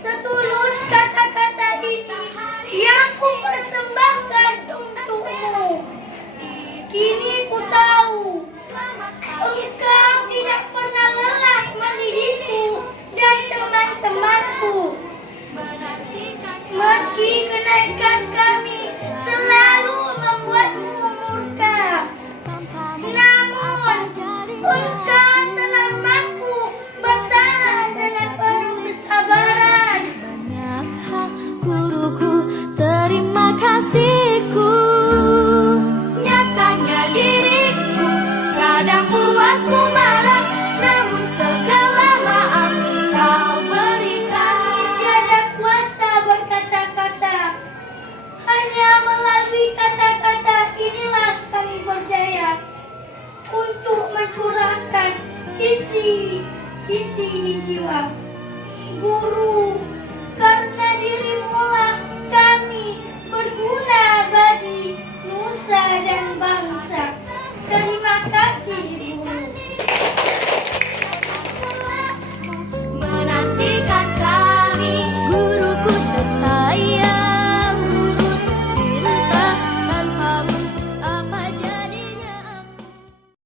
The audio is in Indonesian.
Setulus kata-kata ini yang ku persembahkan untukmu. Kini ku tahu engkau tidak pernah lelah mendidikku dan teman-temanku. Meski kenaikan kami selalu membuatmu murka, namun engkau telah mampu bertahan dengan penuh kesabaran. Banyak hak guruku, terima kasihku. Nyatanya diriku kadang buatmu marah, namun segala maaf kau berikan. Tiada kuasa berkata-kata, hanya melalui kata-kata inilah kami berdaya untuk mencurahkan isi di jiwa. Guru, karena dirimu